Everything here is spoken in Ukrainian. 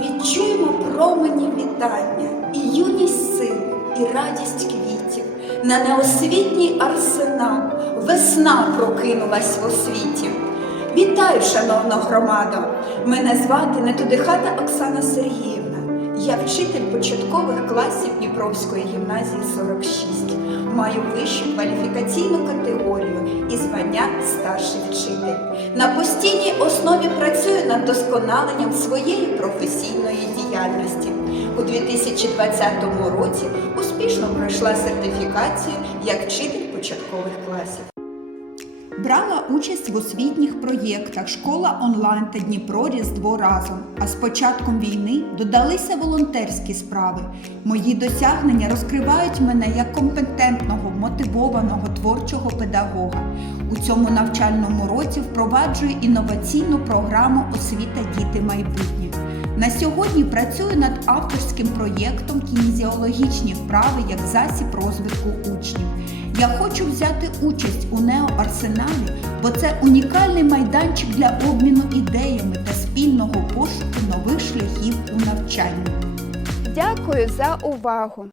Відчуємо промені вітання, і юність сил, і радість квітів. На неосвітній арсенал весна прокинулась в освіті. Вітаю, шановна громада! Мене звати Нетудихата Оксана Сергіївна. Я вчитель початкових класів Дніпровської гімназії 46. Маю вищу кваліфікаційну категорію На постійній основі працюю над досконаленням своєї професійної діяльності. У 2020 році успішно пройшла сертифікацію як вчитель початкових класів. Брала участь в освітніх проєктах Школа онлайн та Дніпро Різдво разом. А з початком війни додалися волонтерські справи. Мої досягнення розкривають мене як компетентного, мотивованого творчого педагога. Цьому навчальному році впроваджую інноваційну програму Освіта діти майбутнє. На сьогодні працюю над авторським проєктом Кінезіологічні вправи як засіб розвитку учнів. Я хочу взяти участь у неоарсеналі, бо це унікальний майданчик для обміну ідеями та спільного пошуку нових шляхів у навчанні. Дякую за увагу!